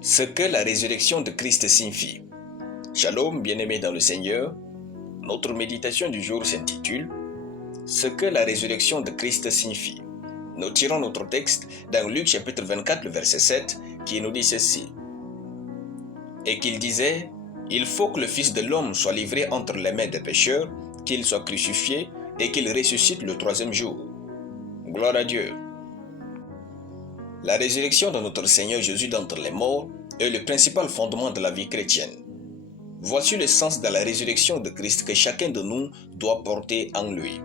Ce que la résurrection de Christ signifie. Shalom, bien-aimés dans le Seigneur. Notre méditation du jour s'intitule « Ce que la résurrection de Christ signifie ». Nous tirons notre texte dans Luc chapitre 24, le verset 7, qui nous dit ceci. Et qu'il disait « Il faut que le Fils de l'homme soit livré entre les mains des pécheurs, qu'il soit crucifié et qu'il ressuscite le troisième jour. » Gloire à Dieu. La résurrection de notre Seigneur Jésus d'entre les morts est le principal fondement de la vie chrétienne. Voici le sens de la résurrection de Christ que chacun de nous doit porter en lui.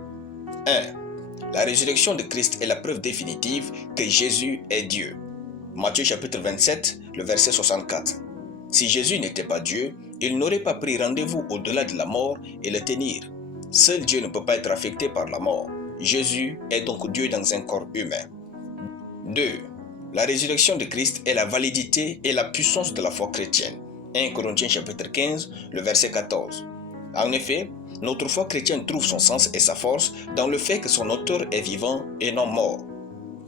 1. La résurrection de Christ est la preuve définitive que Jésus est Dieu. Matthieu chapitre 27, le verset 64. Si Jésus n'était pas Dieu, il n'aurait pas pris rendez-vous au-delà de la mort et le tenir. Seul Dieu ne peut pas être affecté par la mort. Jésus est donc Dieu dans un corps humain. 2. La résurrection de Christ est la validité et la puissance de la foi chrétienne. 1 Corinthiens chapitre 15, le verset 14. En effet, notre foi chrétienne trouve son sens et sa force dans le fait que son auteur est vivant et non mort.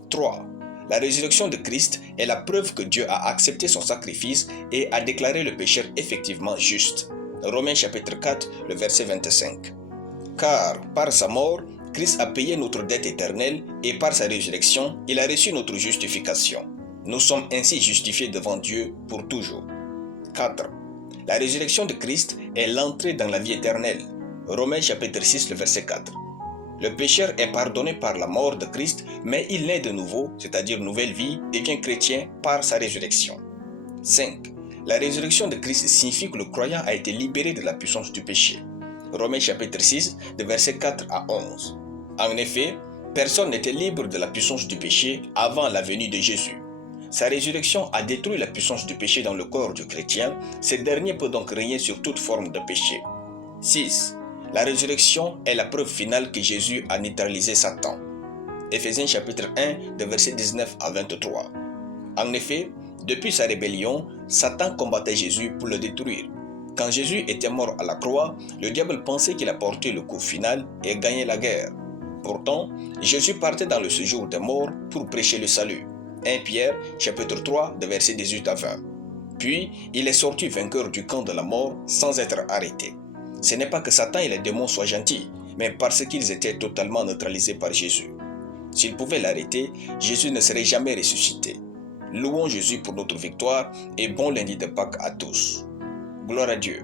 3. La résurrection de Christ est la preuve que Dieu a accepté son sacrifice et a déclaré le pécheur effectivement juste. Romains chapitre 4, le verset 25. Car par sa mort, Christ a payé notre dette éternelle et par sa résurrection, il a reçu notre justification. Nous sommes ainsi justifiés devant Dieu pour toujours. 4. La résurrection de Christ est l'entrée dans la vie éternelle. Romains chapitre 6, le verset 4. Le pécheur est pardonné par la mort de Christ, mais il naît de nouveau, c'est-à-dire nouvelle vie, devient chrétien par sa résurrection. 5. La résurrection de Christ signifie que le croyant a été libéré de la puissance du péché. Romains chapitre 6, de versets 4 à 11. En effet, personne n'était libre de la puissance du péché avant la venue de Jésus. Sa résurrection a détruit la puissance du péché dans le corps du chrétien. Ce dernier peut donc régner sur toute forme de péché. 6. La résurrection est la preuve finale que Jésus a neutralisé Satan. Éphésiens chapitre 1, de versets 19 à 23. En effet, depuis sa rébellion, Satan combattait Jésus pour le détruire. Quand Jésus était mort à la croix, le diable pensait qu'il a porté le coup final et gagné la guerre. Pourtant, Jésus partait dans le séjour des morts pour prêcher le salut. 1 Pierre, chapitre 3, de versets 18 à 20. Puis, il est sorti vainqueur du camp de la mort sans être arrêté. Ce n'est pas que Satan et les démons soient gentils, mais parce qu'ils étaient totalement neutralisés par Jésus. S'ils pouvaient l'arrêter, Jésus ne serait jamais ressuscité. Louons Jésus pour notre victoire et bon lundi de Pâques à tous. Gloire à Dieu.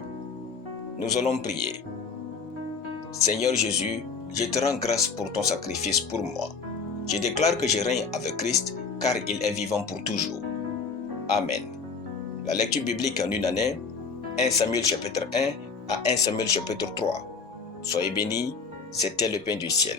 Nous allons prier. Seigneur Jésus, je te rends grâce pour ton sacrifice pour moi. Je déclare que je règne avec Christ car il est vivant pour toujours. Amen. La lecture biblique en une année, 1 Samuel chapitre 1 à 1 Samuel chapitre 3. Soyez bénis, c'était le pain du ciel.